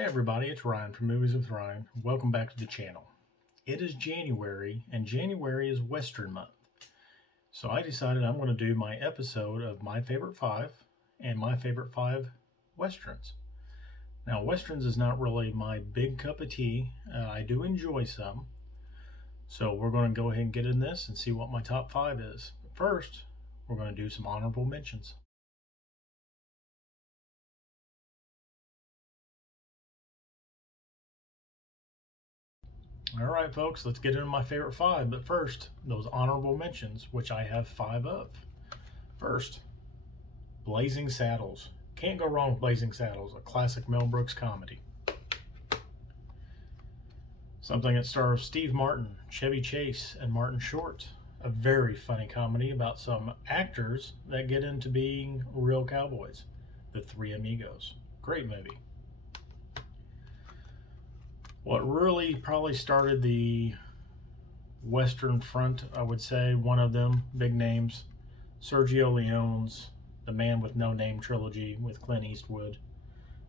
Hey everybody, it's Ryan from Movies with Ryan. Welcome back to the channel. It is January, and January is Western month. So I decided I'm going to do my episode of my favorite five and my favorite five Westerns. Now, Westerns is not really my big cup of tea. I do enjoy some. So we're going to go ahead and get in this and see what my top five is. But first, we're going to do some honorable mentions. All right, folks, let's get into my favorite five. But first, those honorable mentions, which I have five of. First, Blazing Saddles. Can't go wrong with Blazing Saddles, a classic Mel Brooks comedy. Something that stars Steve Martin, Chevy Chase, and Martin Short. A very funny comedy about some actors that get into being real cowboys. The Three Amigos. Great movie. What really probably started the Western front, I would say, one of them, big names, Sergio Leone's The Man with No Name trilogy with Clint Eastwood.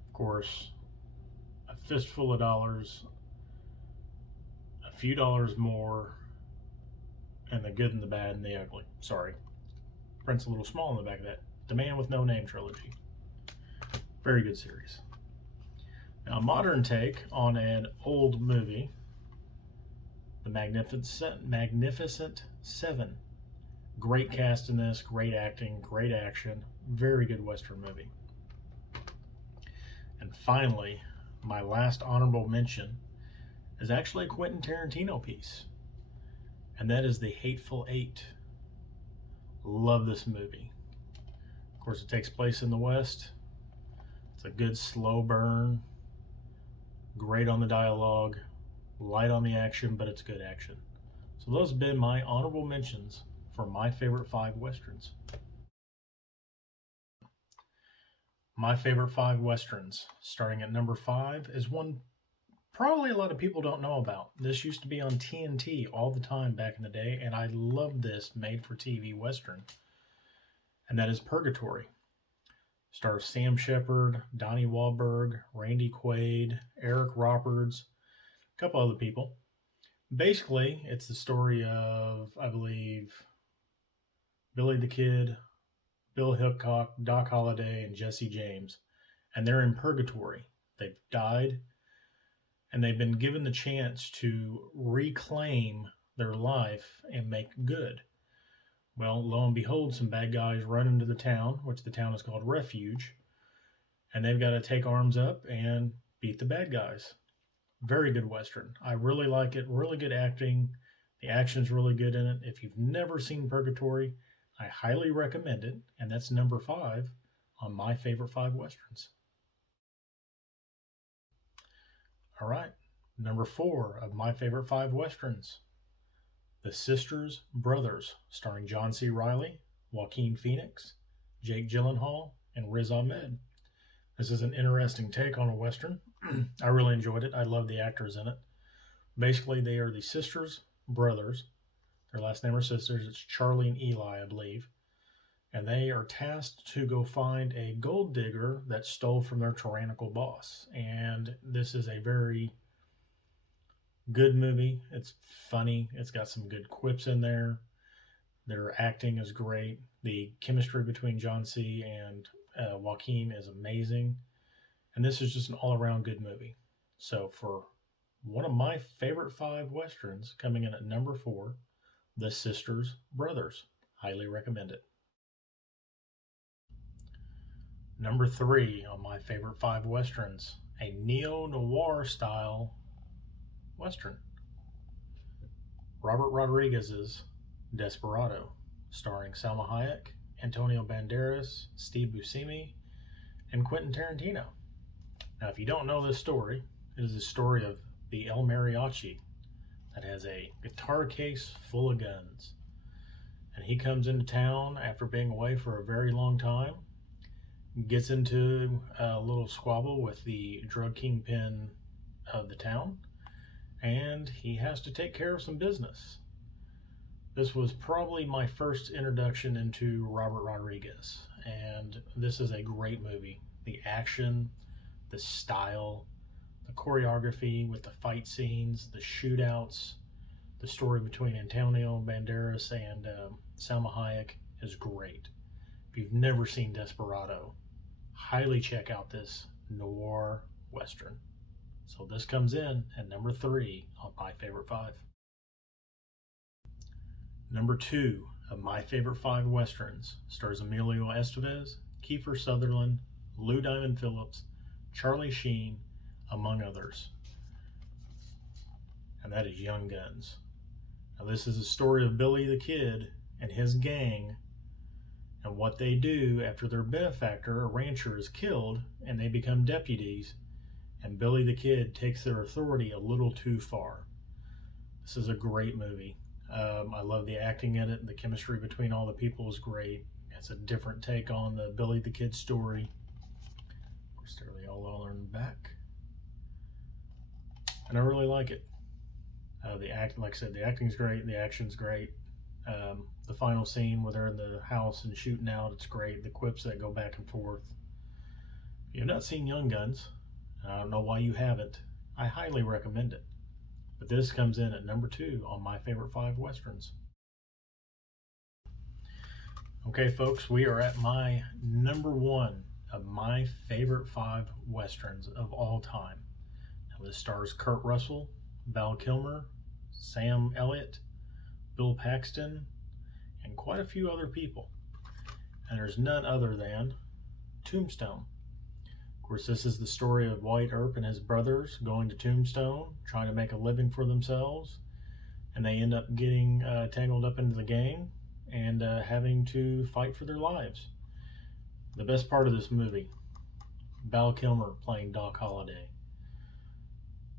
Of course, A Fistful of Dollars, A Few Dollars More, and The Good and the Bad and the Ugly. Sorry, print's a little small in the back of that. The Man with No Name trilogy. Very good series. Now, a modern take on an old movie, The Magnificent Seven. Great cast in this, great acting, great action, very good Western movie. And finally, my last honorable mention is actually a Quentin Tarantino piece, and that is The Hateful Eight. Love this movie. Of course, it takes place in the West. It's a good slow burn. Great on the dialogue, light on the action, but it's good action. So those have been my honorable mentions for my favorite five Westerns. My favorite five Westerns, starting at number 5, is one probably a lot of people don't know about. This used to be on TNT all the time back in the day, and I love this made-for-TV Western, and that is Purgatory. Stars Sam Shepard, Donnie Wahlberg, Randy Quaid, Eric Roberts, a couple other people. Basically, it's the story of, I believe, Billy the Kid, Bill Hickok, Doc Holliday, and Jesse James. And they're in purgatory. They've died, and they've been given the chance to reclaim their life and make good. Well, lo and behold, some bad guys run into the town, which the town is called Refuge, and they've got to take arms up and beat the bad guys. Very good Western. I really like it. Really good acting. The action's really good in it. If you've never seen Purgatory, I highly recommend it, and that's number 5 on my favorite 5 Westerns. All right, number 4 of my favorite 5 Westerns. The Sisters Brothers, starring John C. Reilly, Joaquin Phoenix, Jake Gyllenhaal, and Riz Ahmed. This is an interesting take on a Western. I really enjoyed it. I love the actors in it. Basically, they are the Sisters Brothers. Their last name are sisters. It's Charlie and Eli, I believe. And they are tasked to go find a gold digger that stole from their tyrannical boss. And this is a very good movie. It's funny. It's got some good quips in there. Their acting is great. The chemistry between John C. and Joaquin is amazing. And this is just an all-around good movie. So for one of my favorite 5 Westerns, coming in at number 4, The Sisters Brothers. Highly recommend it. Number 3 on my favorite 5 Westerns, a neo-noir style Western. Robert Rodriguez's Desperado, starring Salma Hayek, Antonio Banderas, Steve Buscemi, and Quentin Tarantino. Now, if you don't know this story, it is the story of the El Mariachi that has a guitar case full of guns. And he comes into town after being away for a very long time, gets into a little squabble with the drug kingpin of the town, and he has to take care of some business. This was probably my first introduction into Robert Rodriguez, and this is a great movie. The action, the style, The choreography with the fight scenes, the shootouts, the story between Antonio Banderas and Salma Hayek is great. If you've never seen Desperado, highly check out this noir western. So this comes in at number 3 on my favorite 5. Number 2 of my favorite 5 westerns stars Emilio Estevez, Kiefer Sutherland, Lou Diamond Phillips, Charlie Sheen, among others. And that is Young Guns. Now this is a story of Billy the Kid and his gang and what they do after their benefactor, a rancher, is killed and they become deputies, and Billy the Kid takes their authority a little too far. This is a great movie. I love the acting in it. The chemistry between all the people is great. It's a different take on the Billy the Kid story. Of course, they're all on the back. And I really like it. Like I said, the acting's great. The action's great. The final scene where they're in the house and shooting out, it's great. The quips that go back and forth. If you've not seen Young Guns, I don't know why you haven't, I highly recommend it. But this comes in at number 2 on my favorite 5 westerns. Okay, folks, we are at my number 1 of my favorite 5 westerns of all time. Now, this stars Kurt Russell, Val Kilmer, Sam Elliott, Bill Paxton, and quite a few other people. And there's none other than Tombstone. Of course, this is the story of Wyatt Earp and his brothers going to Tombstone, trying to make a living for themselves, and they end up getting tangled up into the gang and having to fight for their lives. The best part of this movie, Val Kilmer playing Doc Holliday.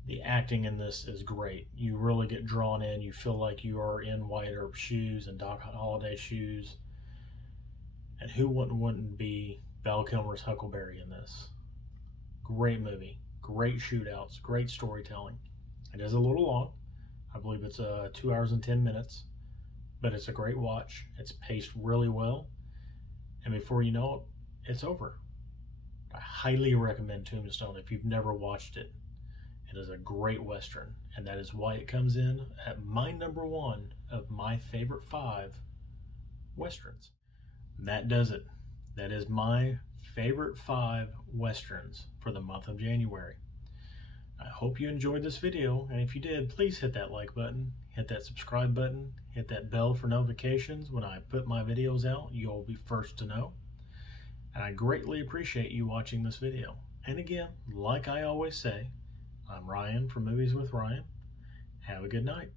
The acting in this is great. You really get drawn in. You feel like you are in Wyatt Earp's shoes and Doc Holliday's shoes. And who wouldn't be Val Kilmer's Huckleberry in this? Great movie, great shootouts, great storytelling. It is a little long. I believe it's 2 hours and 10 minutes, but it's a great watch. It's paced really well, and before you know it, it's over. I highly recommend Tombstone if you've never watched it. It is a great western, and that is why it comes in at my number 1 of my favorite 5 westerns. And that does it. That is my favorite 5 westerns for the month of January. I hope you enjoyed this video, and if you did, please hit that like button, hit that subscribe button, hit that bell for notifications. When I put my videos out, you'll be first to know. And I greatly appreciate you watching this video. And again, like I always say, I'm Ryan from Movies with Ryan. Have a good night.